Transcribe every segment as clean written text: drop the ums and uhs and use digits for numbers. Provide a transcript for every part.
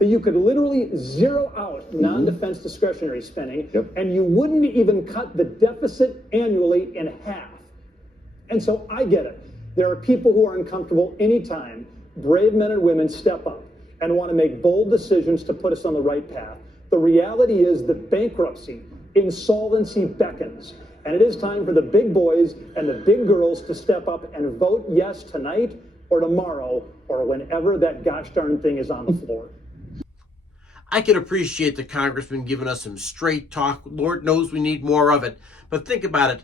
that you could literally zero out non-defense discretionary spending, and you wouldn't even cut the deficit annually in half. And so I get it. There are people who are uncomfortable anytime brave men and women step up and want to make bold decisions to put us on the right path. The reality is that bankruptcy, insolvency beckons. And it is time for the big boys and the big girls to step up and vote yes tonight or tomorrow or whenever that gosh darn thing is on the floor. I can appreciate the congressman giving us some straight talk. Lord knows we need more of it. But think about it.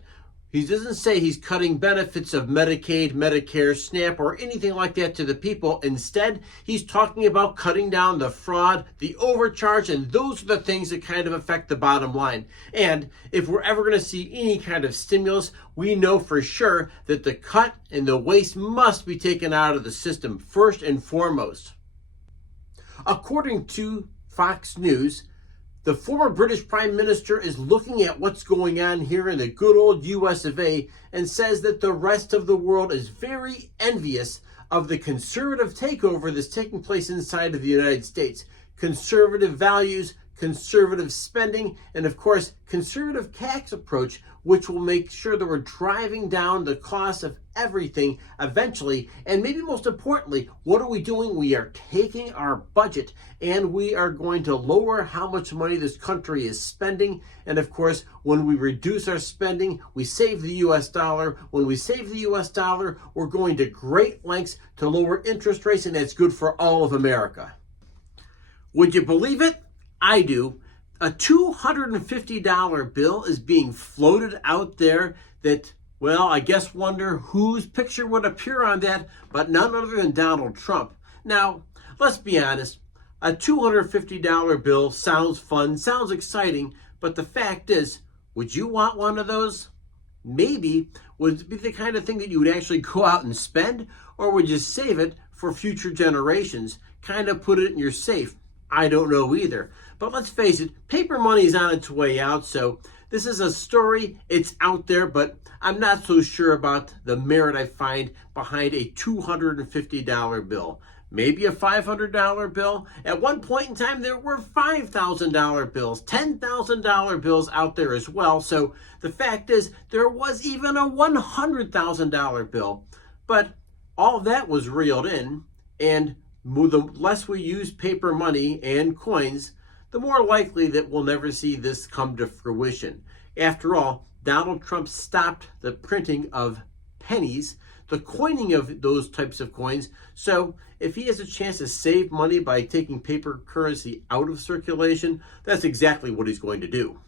He doesn't say he's cutting benefits of Medicaid, Medicare, SNAP, or anything like that to the people. Instead, he's talking about cutting down the fraud, the overcharge, and those are the things that kind of affect the bottom line. And if we're ever going to see any kind of stimulus, we know for sure that the cut and the waste must be taken out of the system first and foremost. According to Fox News, the former British Prime Minister is looking at what's going on here in the good old US of A and says that the rest of the world is very envious of the conservative takeover that's taking place inside of the United States. Conservative values, conservative spending, and of course, conservative tax approach, which will make sure that we're driving down the cost of everything eventually. And maybe most importantly, what are we doing? We are taking our budget and we are going to lower how much money this country is spending. And of course, when we reduce our spending, we save the US dollar. When we save the US dollar, we're going to great lengths to lower interest rates, and that's good for all of America. Would you believe it? I do. A $250 bill is being floated out there that, well, I guess wonder whose picture would appear on that, but none other than Donald Trump. Now, let's be honest. A $250 bill sounds fun, sounds exciting, but the fact is, would you want one of those? Maybe. Would it be the kind of thing that you would actually go out and spend, or would you save it for future generations? Kind of put it in your safe? I don't know either. But let's face it, paper money is on its way out, so this is a story, it's out there, but I'm not so sure about the merit I find behind a $250 bill. Maybe a $500 bill. At one point in time, there were $5,000 bills, $10,000 bills out there as well. So the fact is, there was even a $100,000 bill. But all that was reeled in, and the less we use paper money and coins, the more likely that we'll never see this come to fruition. After all, Donald Trump stopped the printing of pennies, the coining of those types of coins. So if he has a chance to save money by taking paper currency out of circulation, that's exactly what he's going to do.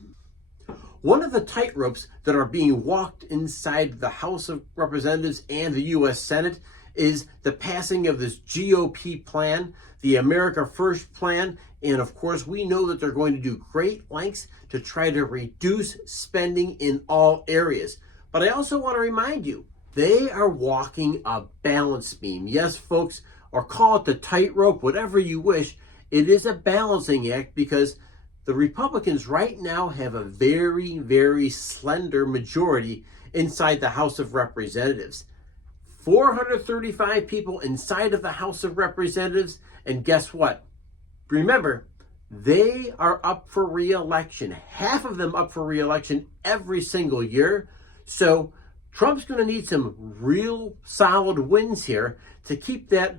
One of the tightropes that are being walked inside the House of Representatives and the U.S. Senate is the passing of this GOP plan, the America First plan. And of course, we know that they're going to do great lengths to try to reduce spending in all areas. But I also want to remind you, they are walking a balance beam. Yes, folks, or call it the tightrope, whatever you wish. It is a balancing act because the Republicans right now have a very, very slender majority inside the House of Representatives. 435 people inside of the House of Representatives, and guess what? Remember, they are up for re-election. Half of them up for re-election every single year. So Trump's going to need some real solid wins here to keep that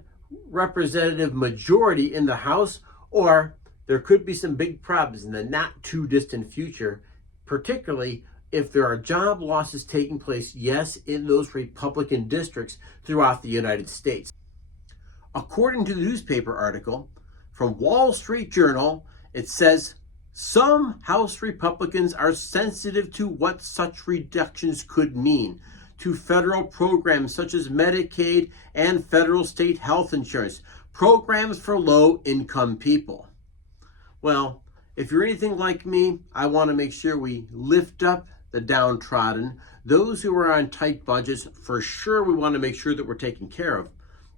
representative majority in the House, or there could be some big problems in the not too distant future, particularly if there are job losses taking place, yes, in those Republican districts throughout the United States. According to the newspaper article from Wall Street Journal, it says some House Republicans are sensitive to what such reductions could mean to federal programs such as Medicaid and federal state health insurance, programs for low-income people. Well, if you're anything like me, I want to make sure we lift up the downtrodden, those who are on tight budgets. For sure, we want to make sure that we're taken care of.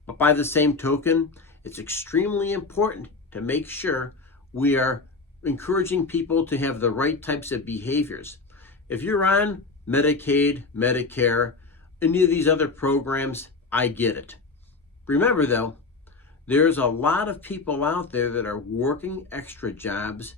But by the same token, it's extremely important to make sure we are encouraging people to have the right types of behaviors. If you're on Medicaid, Medicare, any of these other programs, I get it. Remember though, There's a lot of people out there that are working extra jobs,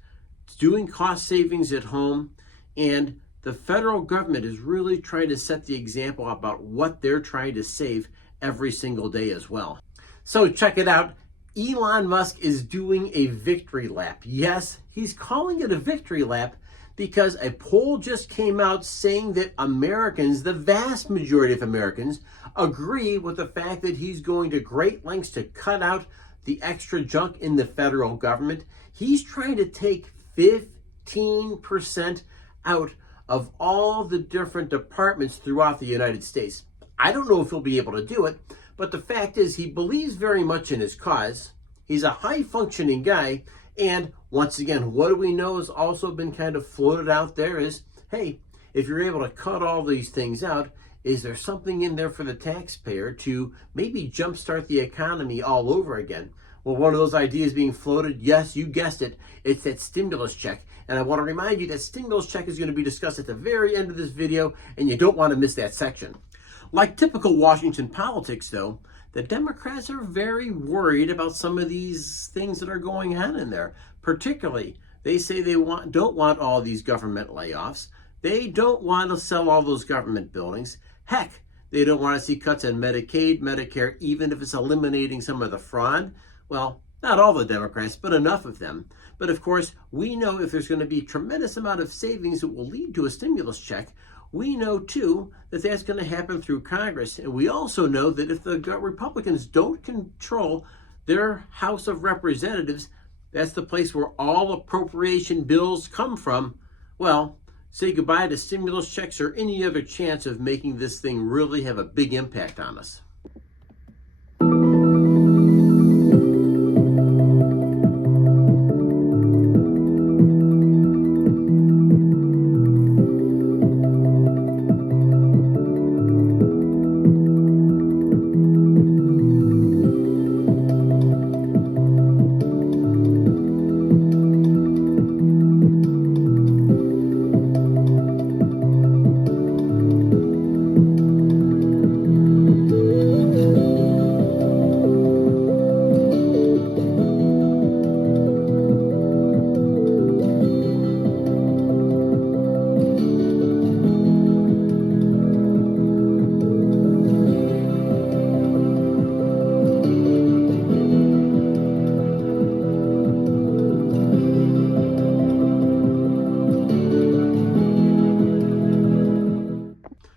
doing cost savings at home, and the federal government is really trying to set the example about what they're trying to save every single day as well. So check it out. Elon Musk is doing a victory lap. Yes, he's calling it a victory lap because a poll just came out saying that Americans, the vast majority of Americans, agree with the fact that he's going to great lengths to cut out the extra junk in the federal government. He's trying to take 15% out of all the different departments throughout the United States. I don't know if he'll be able to do it, but the fact is he believes very much in his cause. He's a high-functioning guy, and once again, what do we know has also been kind of floated out there is, hey, if you're able to cut all these things out, is there something in there for the taxpayer to maybe jumpstart the economy all over again? Well, one of those ideas being floated, yes, you guessed it, it's that stimulus check. And I want to remind you that stimulus check is going to be discussed at the very end of this video, and you don't want to miss that section. Like typical Washington politics, though, the Democrats are very worried about some of these things that are going on in there. Particularly, they say they don't want all these government layoffs. They don't want to sell all those government buildings. Heck, they don't want to see cuts in Medicaid, Medicare, even if it's eliminating some of the fraud. Well, not all the Democrats, but enough of them. But of course, we know if there's going to be a tremendous amount of savings that will lead to a stimulus check, we know too that that's going to happen through Congress. And we also know that if the Republicans don't control their House of Representatives, that's the place where all appropriation bills come from. Well, say goodbye to stimulus checks or any other chance of making this thing really have a big impact on us.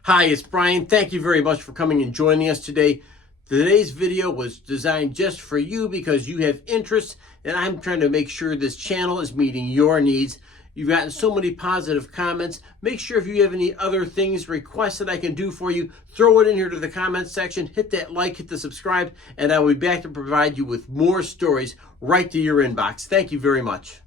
Hi, it's Brian. Thank you very much for coming and joining us today. Today's video was designed just for you because you have interests, and I'm trying to make sure this channel is meeting your needs. You've gotten so many positive comments. Make sure if you have any other things, requests that I can do for you, throw it in here to the comments section. Hit that like, hit the subscribe, and I will be back to provide you with more stories right to your inbox. Thank you very much.